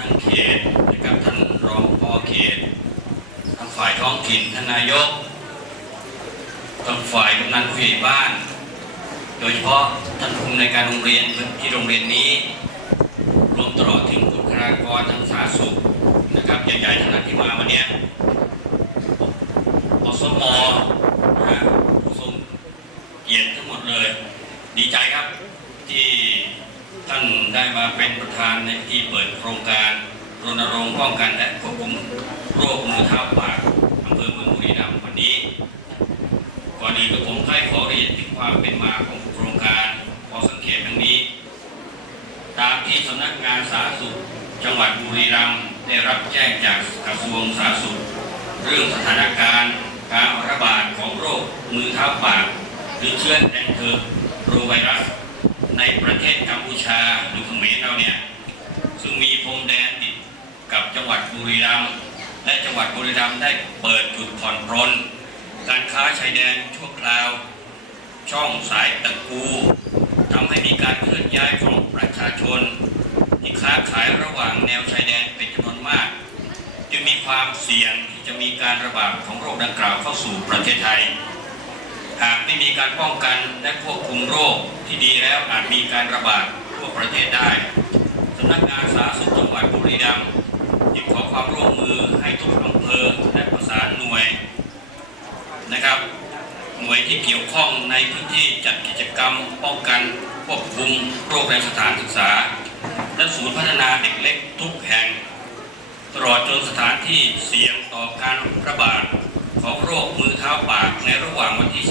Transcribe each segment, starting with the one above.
ทั้งเขตนะครับท่านรองพอเขตทางฝ่ายท้องถิ่นท่านนายกทางฝ่ายกำนันผู้ใหญ่บ้าน โดยเฉพาะท่านผู้ในการโรงเรียนที่โรงเรียนนี้รวมตลอดถึงบุคลากรทางสาธารณสุขนะครับใหญ่ๆทั้งนั้นที่มาวันเนี้ยอสมนะฮะผู้ทรงเกียรติทั้งหมดเลย ดีใจครับที่ท่านได้มาเป็นประธานในพิธีเปิดโครงการรณรงค์ป้องกันและควบคุมโรคมือเท้าปากอำเภอเมืองบุรีรัมย์วันนี้ก่อนอื่นก็ผมให้ขอเรียนถึงความเป็นมาของโครงการขอสังเกตดังนี้ ตามที่สำนักงานสาธารณสุข จังหวัดบุรีรัมย์ได้รับแจ้งจากกระทรวงสาธารณสุข เรื่องสถานการณ์การระบาดของโรคมือเท้าปากหรือเชื้อแอนเทอร์โรไวรัส ในประเทศกัมพูชาหรือเขมรเราเนี่ยซึ่งมีพรมแดนติดกับจังหวัดบุรีรัมย์และจังหวัดบุรีรัมย์ได้เปิดจุดผ่อนปรนการค้าชายแดนชั่วคราว ช่องสายตะกูทำให้มีการเคลื่อนย้ายของประชาชน ที่ค้าขายระหว่างแนวชายแดนเป็นจำนวนมาก จึงมีความเสี่ยงที่จะมีการระบาดของโรคดังกล่าวเข้าสู่ประเทศไทย หากไม่มีการป้องกันและควบคุมโรคที่ดีแล้วอาจมีการระบาดทั่วประเทศได้สำนักงานสาธารณสุขจังหวัดบุรีรัมย์จึงขอความร่วมมือให้ทุกอำเภอและประสานหน่วยนะครับ หน่วยที่เกี่ยวข้องในพื้นที่จัดกิจกรรม ป้องกันควบคุมโรคในสถานศึกษา และศูนย์พัฒนาเด็กเล็กทุกแห่ง ตลอดจนสถานที่เสี่ยงต่อการระบาดของโรคมือเท้าปาก ว่างวันที่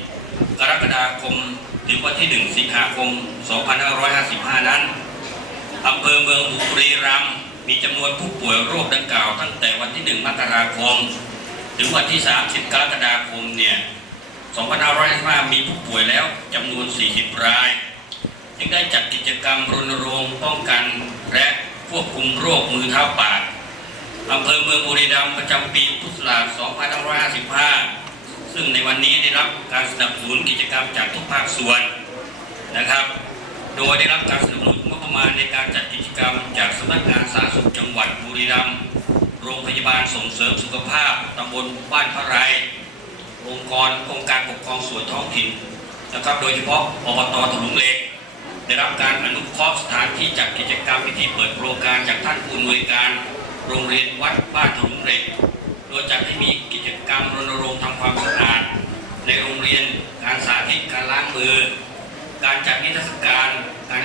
30 กรกฎาคม ถึงวันที่ 1 สิงหาคม 2555 นั้นอำเภอเมืองบุรีรัมย์มีจำนวนผู้ป่วยโรคดังกล่าว ตั้งแต่วันที่ 1 มกราคม ถึงวันที่ 30 กรกฎาคมเนี่ย 2555 มีผู้ป่วยแล้วจำนวน 40 ราย จึงได้จัดกิจกรรมรณรงค์ป้องกัน และควบคุมโรคมือเท้าปากอำเภอเมืองบุรีรัมย์ประจำปีพุทธศักราช 2555 ซึ่งในวันนี้ได้รับการสนับสนุนกิจกรรมจากทุกภาคส่วนนะครับ โดยได้รับการสนับสนุนงบประมาณในการจัดกิจกรรม จากสำนักงานสาธารณสุขจังหวัดบุรีรัมย์โรงพยาบาลส่งเสริมสุขภาพตำบลบ้านพระไรองค์กรองค์การปกครองส่วนท้องถิ่นนะครับ โดยเฉพาะอบตถลุงเหล็ก ได้รับการอนุเคราะห์สถานที่จัดกิจกรรมพิธีเปิดโครงการจากท่านผู้อำนวยการ โรงเรียนวัดบ้านถลุงเหล็ก จัดให้มีกิจกรรมรณรงค์ทำความสะอาดในโรงเรียนการสาธิตการล้างมือ การจัดนิทรรศการการ